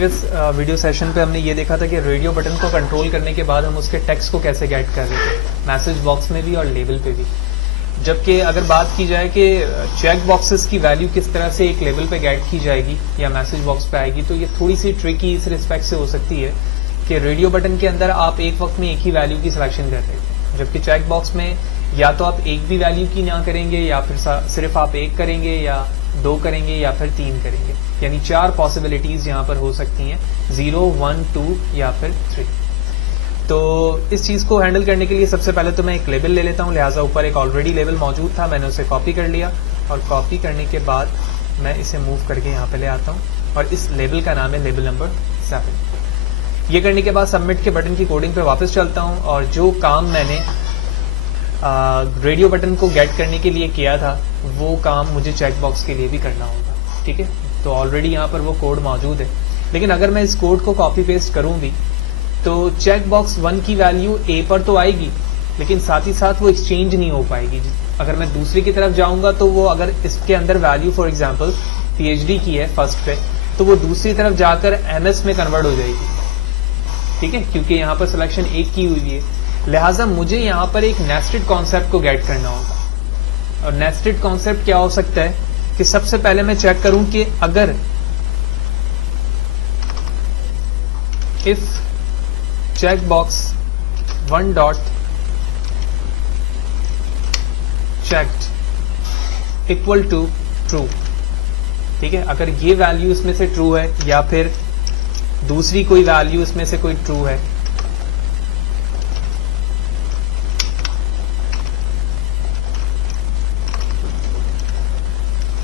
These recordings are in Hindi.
इस वीडियो सेशन पे हमने ये देखा था कि रेडियो बटन को कंट्रोल करने के बाद हम उसके टेक्स्ट को कैसे गेट कर रहे थे, मैसेज बॉक्स में भी और लेबल पे भी। जबकि अगर बात की जाए कि चेक बॉक्सेस की वैल्यू किस तरह से एक लेबल पे गेट की जाएगी या मैसेज बॉक्स पे आएगी, तो ये थोड़ी सी ट्रिकी इस रिस्पेक्ट से हो सकती है कि रेडियो बटन के अंदर आप एक वक्त में एक ही वैल्यू की सिलेक्शन कर रहे थे, जबकि चेक बॉक्स में या तो आप एक भी वैल्यू की ना करेंगे या फिर सिर्फ आप एक करेंगे या दो करेंगे या फिर तीन करेंगे, यानी चार पॉसिबिलिटीज यहाँ पर हो सकती हैं, 0, 1, 2 या फिर 3। तो इस चीज को हैंडल करने के लिए सबसे पहले तो मैं एक लेबल ले लेता हूँ, लिहाजा ऊपर एक ऑलरेडी लेबल मौजूद था, मैंने उसे कॉपी कर लिया और कॉपी करने के बाद मैं इसे मूव करके यहाँ पे ले आता हूँ और इस लेबल का नाम है लेबल नंबर 7। ये करने के बाद सबमिट के बटन की कोडिंग पे वापस चलता हूँ और जो काम मैंने रेडियो बटन को गेट करने के लिए किया था वो काम मुझे चेक बॉक्स के लिए भी करना होगा। ठीक है, तो ऑलरेडी यहाँ पर वो कोड मौजूद है, लेकिन अगर मैं इस कोड को कॉपी पेस्ट करूँ भी तो चेक बॉक्स 1 की वैल्यू ए पर तो आएगी, लेकिन साथ ही साथ वो एक्सचेंज नहीं हो पाएगी। अगर मैं दूसरी की तरफ जाऊंगा तो वो अगर इसके अंदर वैल्यू फॉर एग्जांपल PhD की है फर्स्ट पे, तो वो दूसरी तरफ जाकर MS में कन्वर्ट हो जाएगी। ठीक है, क्योंकि यहाँ पर सिलेक्शन एक की हुई है, लिहाजा मुझे यहाँ पर एक नेस्टेड कॉन्सेप्ट को गेट करना होगा। और नेस्टेड कॉन्सेप्ट क्या हो सकता है कि सबसे पहले मैं चेक करूं कि अगर if check box 1 dot checked equal to true, ठीक है, अगर ये वैल्यू इसमें से ट्रू है या फिर दूसरी कोई वैल्यू इसमें से कोई ट्रू है,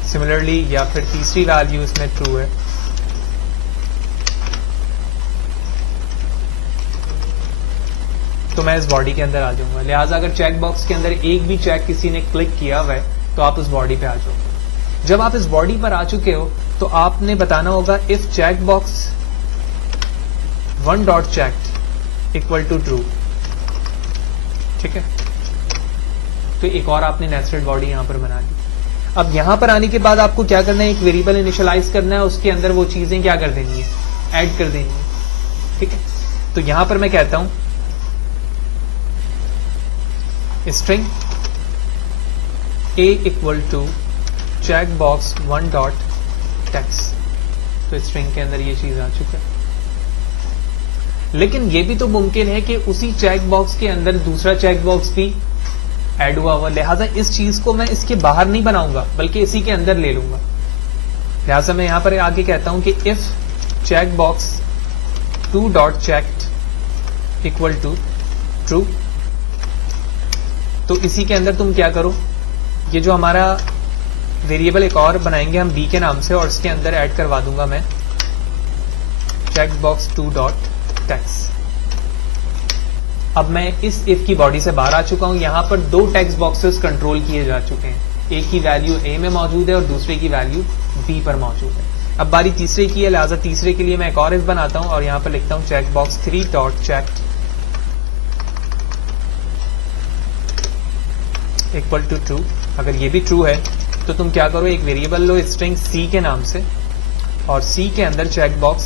सिमिलरली या फिर तीसरी वैल्यू इसमें ट्रू है, तो मैं इस बॉडी के अंदर आ जाऊंगा। लिहाजा अगर चेक बॉक्स के अंदर एक भी चेक किसी ने क्लिक किया हुआ है तो आप उस बॉडी पे आ जाओगे। जब आप इस बॉडी पर आ चुके हो तो आपने बताना होगा if check box 1 dot checked equal to true. ठीक है, तो एक और आपने नेस्टेड बॉडी यहां पर बना दी। अब यहां पर आने के बाद आपको क्या करना है, एक वेरिएबल इनिशियलाइज करना है, उसके अंदर वो चीजें क्या कर देनी है, ऐड कर देनी है। ठीक है, तो यहां पर मैं कहता हूं string a equal to check box 1 dot text. तो स्ट्रिंग के अंदर ये चीज आ चुका है, लेकिन ये भी तो मुमकिन है कि उसी चेक बॉक्स के अंदर दूसरा चेक बॉक्स भी ऐड हुआ, लिहाजा इस चीज को मैं इसके बाहर नहीं बनाऊंगा बल्कि इसी के अंदर ले लूंगा। लिहाजा मैं यहां पर आगे कहता हूं कि if check box 2 dot checked equal to true, तो इसी के अंदर तुम क्या करो, ये जो हमारा वेरिएबल एक और बनाएंगे हम b के नाम से और इसके अंदर ऐड करवा दूंगा मैं चेक बॉक्स 2 डॉट टेक्स्ट। अब मैं इस इफ की बॉडी से बाहर आ चुका हूं, यहां पर 2 टेक्स्ट बॉक्सेस कंट्रोल किए जा चुके हैं, एक की वैल्यू a में मौजूद है और दूसरे की वैल्यू b पर मौजूद है। अब बारी तीसरे की है, लिहाजा तीसरे के लिए मैं एक और इफ बनाता हूं और यहां पर लिखता हूं check box 3 dot checked equal to true. अगर ये भी ट्रू है तो तुम क्या करो, एक वेरिएबल लो स्ट्रिंग c के नाम से और c के अंदर चेक बॉक्स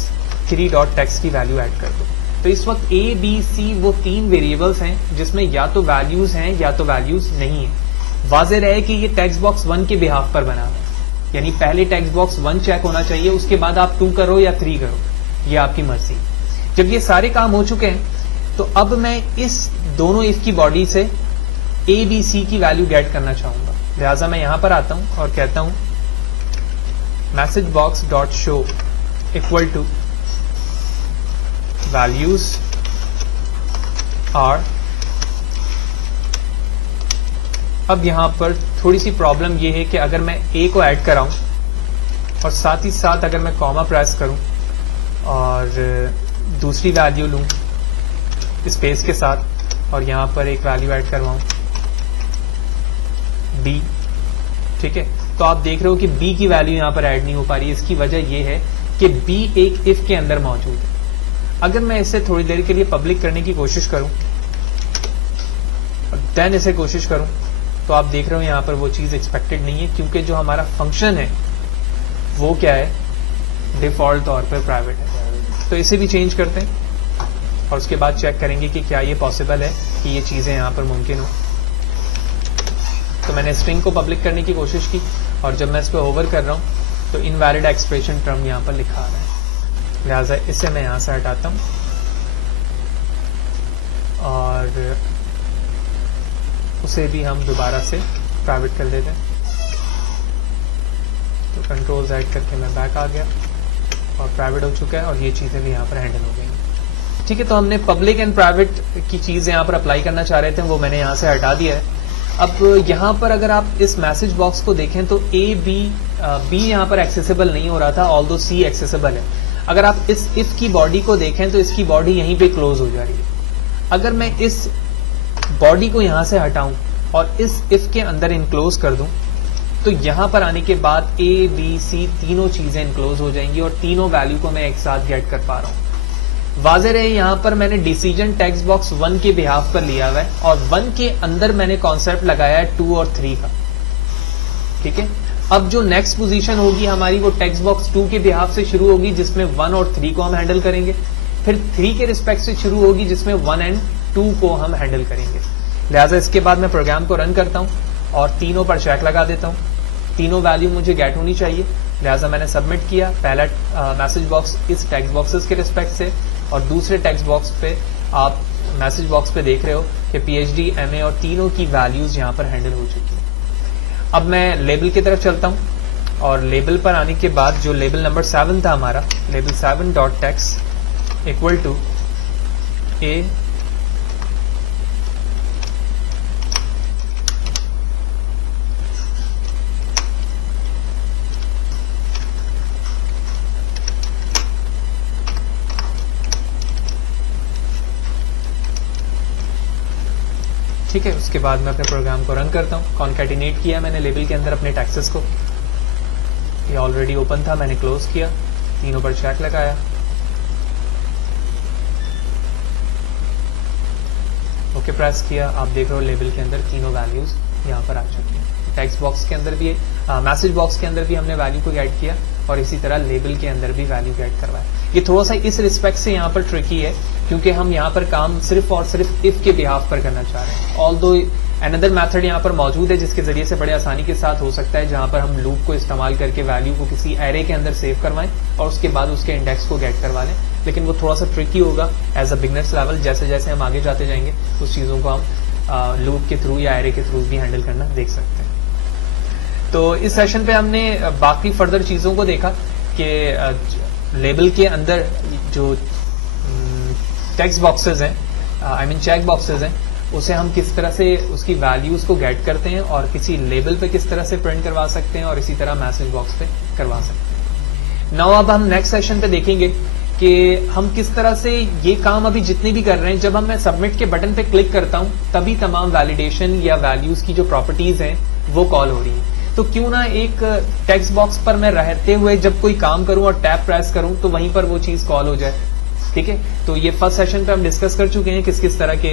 3 डॉट टेक्स्ट की वैल्यू ऐड कर दो। तो इस वक्त a b c वो 3 वेरिएबल्स हैं जिसमें या तो वैल्यूज हैं या तो वैल्यूज नहीं है। वाज़ेह रहे कि ये टेक्स्ट बॉक्स 1 के बिहाफ पर बना है, यानी पहले टेक्स्ट बॉक्स 1 चेक होना चाहिए, उसके बाद आप 2 करो या 3 करो, ये आपकी मर्जी। जब ये सारे काम हो चुके हैं तो अब मैं इस दोनों इफ की बॉडी से a b c की वैल्यू गेट करना चाहूंगा। लिहाजा मैं यहां पर आता हूं और कहता हूं message box dot show equal to values are. अब यहां पर थोड़ी सी प्रॉब्लम यह है कि अगर मैं a को ऐड कराऊं और साथ ही साथ अगर मैं कॉमा प्रेस करूं और दूसरी वैल्यू लूं स्पेस के साथ और यहां पर एक वैल्यू ऐड करवाऊं b, ठीक है, तो आप देख रहे हो कि b की वैल्यू यहां पर ऐड नहीं हो पा रही है। इसकी वजह यह है कि b एक इफ के अंदर मौजूद है। अगर मैं इसे थोड़ी देर के लिए पब्लिक करने की कोशिश करूं और देन इसे कोशिश करूं तो आप देख रहे हो यहां पर वो चीज एक्सपेक्टेड नहीं है, क्योंकि जो हमारा फंक्शन है वो क्या है, डिफॉल्ट तौर पर प्राइवेट है। तो इसे भी चेंज करते हैं और उसके बाद चेक करेंगे कि क्या ये पॉसिबल है कि ये चीज़ें यहाँ पर मुमकिन हो। तो मैंने स्ट्रिंग को पब्लिक करने की कोशिश की और जब मैं इस पर ओवर कर रहा हूँ तो इनवैलिड एक्सप्रेशन टर्म यहाँ पर लिखा आ रहा है, लिहाजा इसे मैं यहाँ से हटाता हूँ और उसे भी हम दोबारा से प्राइवेट कर देते हैं। तो कंट्रोल Z करके मैं बैक आ गया और प्राइवेट हो चुका है और ये चीज़ें भी यहाँ पर हैंडल हो गई। ठीक है, तो हमने पब्लिक एंड प्राइवेट की चीज़ यहाँ पर अप्लाई करना चाह रहे थे, वो मैंने यहाँ से हटा दिया है। अब यहाँ पर अगर आप इस मैसेज बॉक्स को देखें तो B यहाँ पर एक्सेसिबल नहीं हो रहा था, ऑल्दो C एक्सेसिबल है। अगर आप इस इफ की बॉडी को देखें तो इसकी बॉडी यहीं पे क्लोज हो जा रही है। अगर मैं इस बॉडी को यहाँ से हटाऊं और इस इफ के अंदर इनक्लोज कर दूं तो यहाँ पर आने के बाद A, B, C तीनों चीजें इनक्लोज हो जाएंगी और तीनों वैल्यू को मैं एक साथ गेट कर पा रहा हूँ। वाज़ेह रहे यहाँ पर मैंने डिसीजन टेक्स्ट बॉक्स 1 के बिहाफ पर लिया हुआ है और 1 के अंदर मैंने कॉन्सेप्ट लगाया है 2 और 3 का। ठीक है, अब जो नेक्स्ट पोजीशन होगी हमारी वो टेक्स्ट बॉक्स 2 के बिहाफ से शुरू होगी जिसमें 1 और 3 को हम हैंडल करेंगे, फिर 3 के रिस्पेक्ट से शुरू होगी जिसमें 1 एंड 2 को हम हैंडल करेंगे। लिहाजा इसके बाद मैं प्रोग्राम को रन करता हूँ और तीनों पर चेक लगा देता हूँ, तीनों वैल्यू मुझे गेट होनी चाहिए। लिहाजा मैंने सबमिट किया, पहला मैसेज बॉक्स इस टेक्स्ट बॉक्सेस के रिस्पेक्ट से और दूसरे टेक्स्ट बॉक्स पे आप मैसेज बॉक्स पे देख रहे हो कि PhD, MA और तीनों की वैल्यूज यहाँ पर हैंडल हो चुकी है। अब मैं लेबल की तरफ चलता हूँ और लेबल पर आने के बाद जो लेबल नंबर 7 था हमारा, label 7 dot text equal to A ठीक है, उसके बाद मैं अपने प्रोग्राम को रन करता हूँ। कॉन्कैटिनेट किया मैंने लेबल के अंदर अपने टैक्सेस को, ये ऑलरेडी ओपन था, मैंने क्लोज किया, तीनों पर चेक लगाया, ओके प्रेस किया। आप देख रहे हो लेबल के अंदर तीनों वैल्यूज यहाँ पर आ चुकी हैं। टेक्स्ट बॉक्स के अंदर भी मैसेज बॉक्स के अंदर भी हमने वैल्यू को गेट किया और इसी तरह लेबल के अंदर भी वैल्यू गेट करवाया। ये थोड़ा सा इस रिस्पेक्ट से यहाँ पर ट्रिकी है क्योंकि हम यहाँ पर काम सिर्फ और सिर्फ इफ के बिहाफ पर करना चाह रहे हैं। ऑल्दो अनदर मेथड यहाँ पर मौजूद है जिसके जरिए से बड़े आसानी के साथ हो सकता है, जहाँ पर हम लूप को इस्तेमाल करके वैल्यू को किसी एरे के अंदर सेव करवाएं और उसके बाद उसके इंडेक्स को गेट करवा लें, लेकिन वो थोड़ा सा ट्रिकी होगा एज अ बिगनर्स लेवल। जैसे जैसे हम आगे जाते जाएंगे उस चीज़ों को हम लूप के थ्रू या एरे के थ्रू भी हैंडल करना देख सकते हैं। तो इस सेशन पे हमने बाकी फर्दर चीज़ों को देखा कि लेबल के अंदर जो टेक्स्ट बॉक्सेस हैं, आई मीन चेक बॉक्सेस हैं, उसे हम किस तरह से उसकी वैल्यूज को गेट करते हैं और किसी लेबल पे किस तरह से प्रिंट करवा सकते हैं और इसी तरह मैसेज बॉक्स पे करवा सकते हैं। नाउ अब हम नेक्स्ट सेशन पे देखेंगे कि हम किस तरह से ये काम अभी जितने भी कर रहे हैं, जब हम मैं सबमिट के बटन पे क्लिक करता हूं तभी तमाम वैलिडेशन या वैल्यूज की जो प्रॉपर्टीज हैं वो कॉल हो रही है। तो क्यों ना एक टेक्स्ट बॉक्स पर मैं रहते हुए जब कोई काम करूं और टैब प्रेस करूं तो वहीं पर वो चीज कॉल हो जाए। ठीक है, तो ये फर्स्ट सेशन पे हम डिस्कस कर चुके हैं किस किस तरह के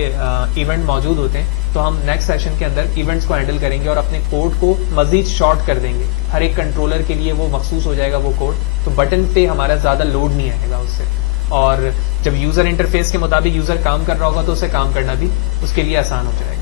इवेंट मौजूद होते हैं। तो हम नेक्स्ट सेशन के अंदर इवेंट्स को हैंडल करेंगे और अपने कोड को मजीद शॉर्ट कर देंगे। हर एक कंट्रोलर के लिए वो मखसूस हो जाएगा वो कोड, तो बटन पे हमारा ज्यादा लोड नहीं आएगा उससे, और जब यूजर इंटरफेस के मुताबिक यूजर काम कर रहा होगा तो उसे काम करना भी उसके लिए आसान हो जाएगा।